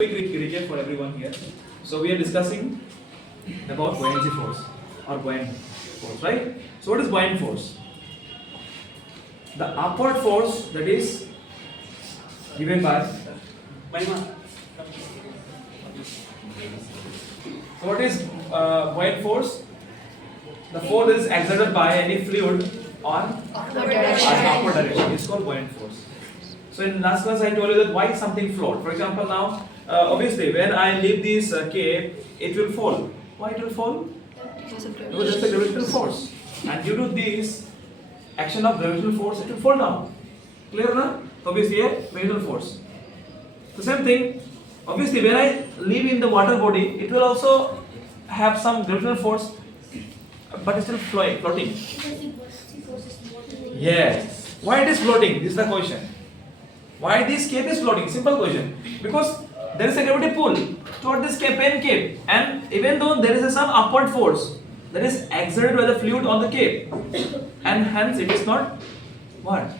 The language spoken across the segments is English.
Quick recap for everyone here. So we are discussing about buoyancy force or buoyant force, right? So what is buoyant force? The upward force that is given by. So what is buoyant force? The force is exerted by any fluid on upward direction. It's called buoyant force. So in last class I told you that why something float. For example, now obviously when I leave this cave, it will fall. Why it will fall? Because there's a gravitational force, and due to this action of gravitational force, it will fall down. Clear now? Obviously a gravitational force. The same thing. Obviously when I live in the water body, it will also have some gravitational force, but it's still floating. Yes. Why it is floating? This is the question. Why this cape is floating? Simple question. Because there is a gravity pull toward this cape, and even though there is some upward force that is exerted by the fluid on the cape, and hence it is not what?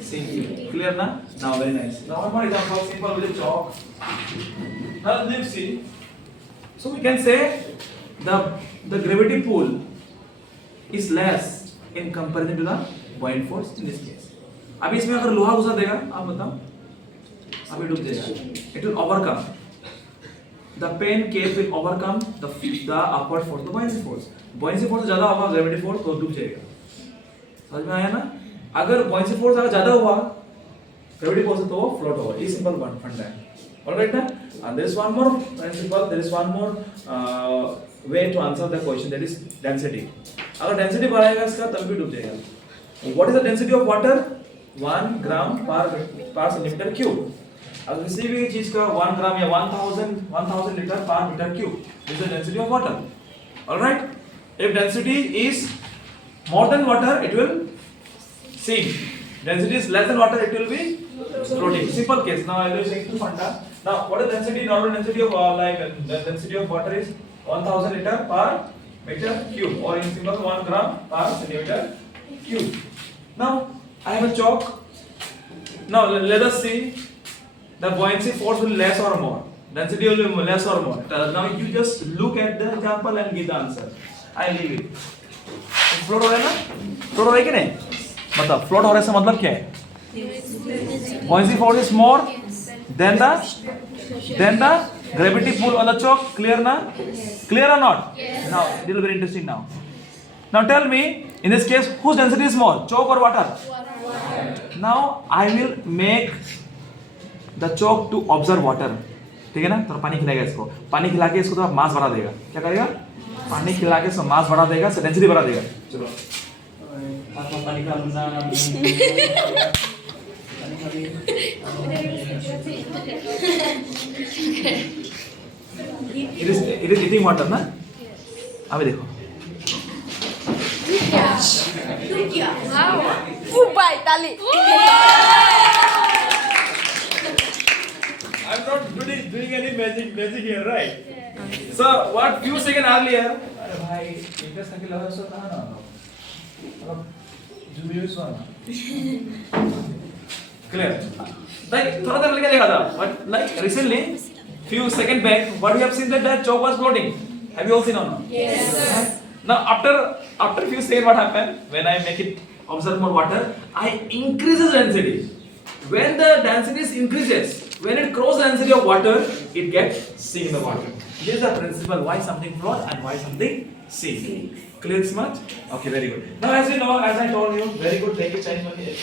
Sinking. Clear now? Now very nice. Now one more example, simple with a chalk. Now let's see. So we can say the gravity pull is less in comparison to the buoyant force in this case. अभी इसमें अगर लोहा घुसा देगा आप बताओ अभी डूब जाएगा. It will overcome. The pen cape will overcome the upward force, the buoyancy force. Buoyancy force ज़्यादा होगा gravity force तो डूब जाएगा. समझ में आया ना? अगर buoyancy force अगर ज़्यादा हुआ gravity force तो वो float होगा. ये simple one फंडा है. Alright ना? And there is one more principle. There is one more way to answer the question, that is density. अगर density बढ़ाएगा इसका तब भी डूब जाएगा. What is the density of water? 1 gram per centimeter cube. अगर किसी भी चीज का 1 gram या 1000 liter per meter cube, this is the density of water. All right. If density is more than water, it will sink. Density is less than water, it will be floating. Simple case. Now I will say to funda. Now what is density? Normal density of the density of water is 1000 liter per meter cube, or in simple 1 gram per centimeter cube. Now I have a chalk. Now let us see the buoyancy force will less or more. Density will be less or more. Now you just look at the example and give the answer. I leave it. Float हो रहा है ना? Float हो रहा है कि नहीं? बताओ float हो रहा है से मतलब क्या है? Buoyancy force is more than the gravity pull on the chalk. Clear na? Clear or not? Yes. Now it will be very interesting now. Now tell me, in this case, whose density is more, chalk or water? Now I will make the chalk to observe water. ठीक है ना? तो पानी खिलाएगा इसको. पानी खिला के इसको थोड़ा मास बढ़ा देगा. क्या करेगा? पानी खिला के इसको मास बढ़ा देगा, इससे डेंसिटी बढ़ा देगा. चलो. पानी का it is eating water ना? अभी देखो. I'm not doing any magic here, right? Yeah. So what few seconds earlier, अरे भाई इंटरेस्ट के लगा सो कहाँ ना? अब जुबिली सो ना? Clear? Like थोड़ा देर लगे देखा था, but like recently, few seconds back, what we have seen that chalk was floating. Have you all seen or not? Yes. Now after few seconds, what happened? When I make it observe more water, I increases density. When the density increases, when it crosses the density of water, it gets sink in the water. This is the principle why something floats and why something sinks. Clear smart? Okay, very good. Now as you know, as I told you, very good. Take your Chinese money.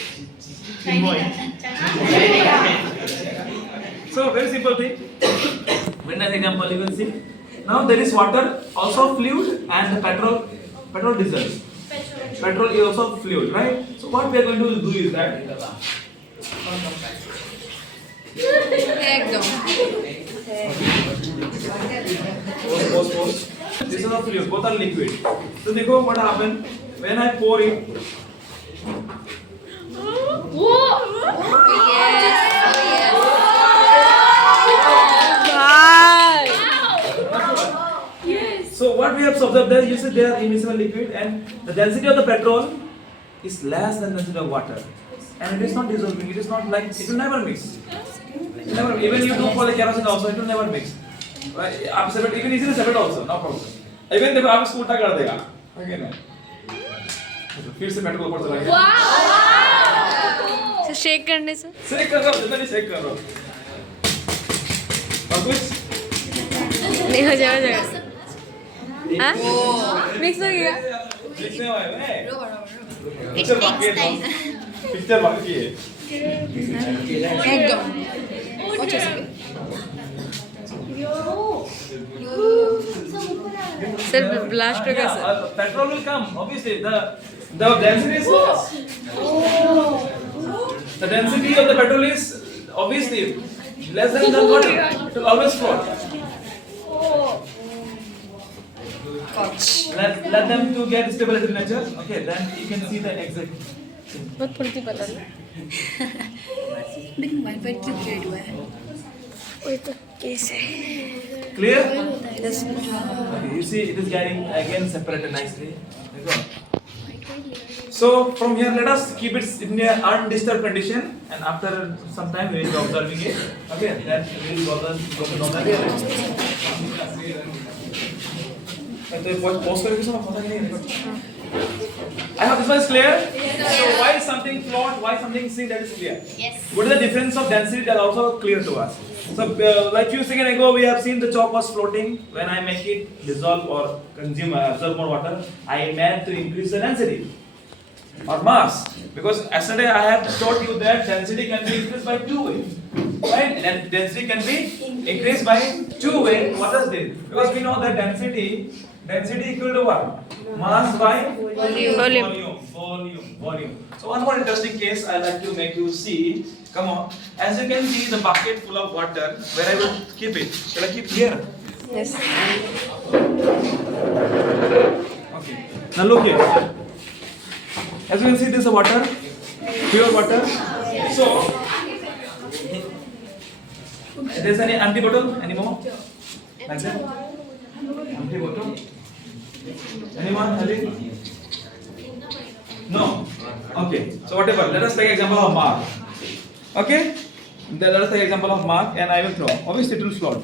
So very simple thing. Very nice example you can see. Now there is water, also fluid, and the petrol diesel. Petrol is also fluid, right? So what we are going to do is that this is a fluid, both are liquid. So देखो what happened when I pour it. So what we have observed there, you see they are immiscible liquid, and the density of the petrol is less than the density of water, and it is not dissolving. It is not like it will never mix. Never, even you do for the kerosene also, it will never mix. Right? आप separate, even easily separate also, no problem. Even देखो आप इसको उल्टा कर देगा, okay ना? फिर से मेटल ऊपर चला गया। वाह! शेक करने से? शेक कर रहा हूँ, जितना नहीं शेक कर रहा हूँ। और कुछ? नहीं हो जाएगा। हाँ? मिक्स हो गया? मिक्स नहीं हुआ है, पिक्चर बाकी है, पिक्चर बाकी है। एकदम अच्छे से सर ब्लास्ट होगा sir. Petrol will come, obviously. The density is less. The density of the petrol is obviously less than the water. It will always float. Let them to get stable temperature. Okay, then you can see the exact. बहुत फुर्ती पता है। लेकिन wifi क्यों create हुआ है? वही तो केस है। Clear? Okay, you see it is getting again separated nicely. So from here let us keep it in an undisturbed condition, and after some time we will be observing it. Okay, then we will go to normal. तो pause करके सुनो, पता नहीं है। I hope this one is clear. So why something float, why something sink, that is clear. Yes. What is the difference of density, that is also clear to us. So like few seconds ago we have seen the chalk was floating. When I make it dissolve or consume absorb more water, I meant to increase the density or mass, because yesterday I have taught you that density can be increased by two ways, right? And density can be increased by two ways. What is this? Because we know that density equal to what? Mass by volume. So one more interesting case I like to make you see. Come on. As you can see the bucket full of water, where I will keep it? Shall I keep here? Yes. Okay. Now look here. As you can see, this is water, pure water. So, there's any empty bottle anymore? Like that? Empty bottle? Anyone having? No. Okay. So whatever. Let us take example of mark. Okay. Then let us take example of mark, and I will throw. Obviously, it will float.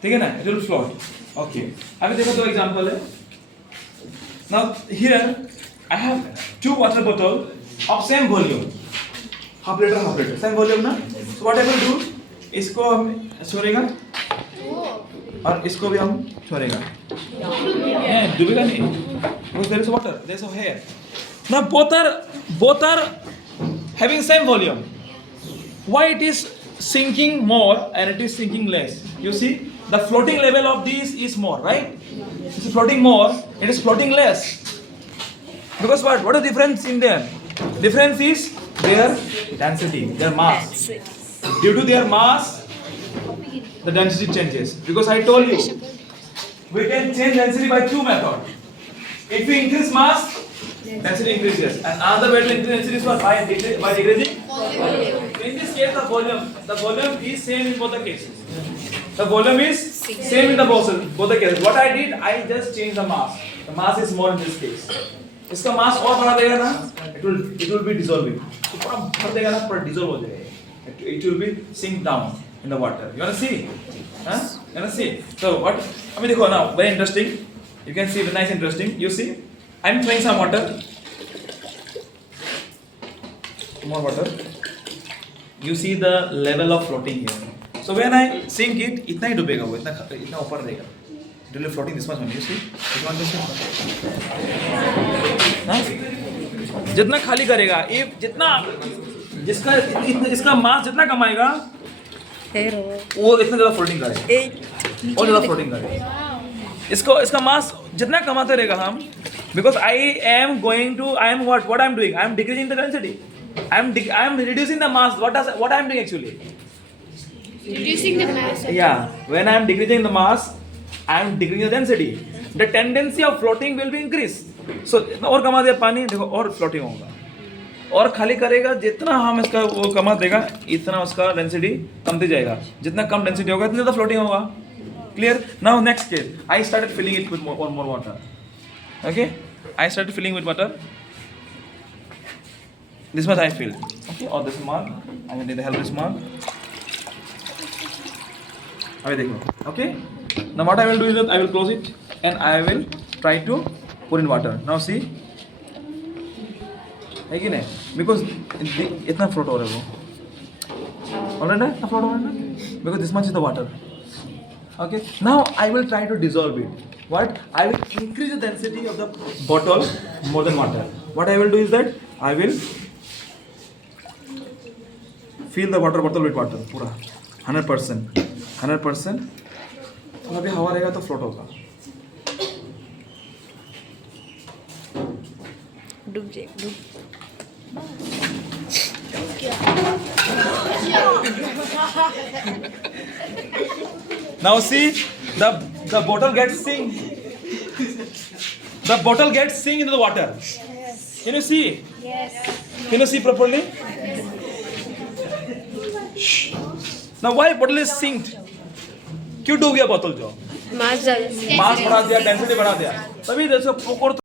ठीक है ना? It will float. Okay. अभी देखो दो example है. Now here I have two water bottle of same volume, half liter, same volume ना. So what I will do, इसको हम छोड़ेगा और इसको भी हम छोड़ेगा. नहीं डूबेगा नहीं, because there is water, there is air. Now both are having same volume. Why it is sinking more and it is sinking less? You see, the floating level of these is more, right? It is floating more, it is floating less. Because what? What is the difference in them? Difference is their density, their mass. Due to their mass, the density changes. Because I told you, we can change density by two methods. If we increase mass, density increases. And another way to increase density is what? By decreasing volume. In this case, the volume is same in both the cases. The volume is same in both the cases. What I did, I just changed the mass. The mass is more in this case. इसका मास और बढ़ा देगा ना, it will be dissolving. तो पूरा भर देगा ना, पूरा dissolve हो जाएगा. It will be sink down in the water. You wanna see? Huh? You wanna see? So what? अभी देखो ना, very interesting. You can see, nice interesting. You see, I'm throwing some water. More water. You see the level of floating here. So when I sink it, इतना ही डूबेगा वो, इतना ऊपर रहेगा. It will be floating this much only. You see? You want this one? जितना खाली करेगा, ये जितना जिसका इसका मास जितना कमाएगा, वो इतना ज़्यादा फ्लोटिंग करेगा, और ज़्यादा फ्लोटिंग करेगा. इसका मास जितना कमाते रहेगा हम, because I am what I am doing? I am decreasing the density. I am reducing the mass. What I am doing actually? Reducing the mass. Yeah. When I am decreasing the mass, I am decreasing the density. The tendency of floating will be increased. So और कमा दिया पानी, देखो और floating होगा. और खाली करेगा, जितना हम इसका वो कमा देगा, इतना उसका डेंसिटी कमती जाएगा. जितना कम डेंसिटी होगा, इतना ज़्यादा फ्लोटिंग होगा. Clear? Now next case, I started filling it with more water. Okay? I started filling with water. This much I filled. Okay? Or this mark. I will need the help of this mark. अभी देखो. Okay. Now what I will do is that I will close it and I will try to pour in water. Now see. है कि नहीं? Because इतना float हो रहा है वो. Alright, इतना float हो रहा है ना? Because this much is the water. Okay. Now I will try to dissolve it. What? I will increase the density of the bottle more than water. What I will do is that I will fill the water bottle with water पूरा 100%. 100%. थोड़ा भी हवा रहेगा तो float होगा. डूब जाए डूब Now see, the bottle gets sink. The bottle gets sink into the water. Yes. Can you see? Yes. Can you see properly? Shh. Now why bottle is sinked? क्यों डूब गया बोतल जो? मास ज्यादा मास बढ़ा दिया, डेंसिटी बढ़ा दिया. तभी देखो पोकोर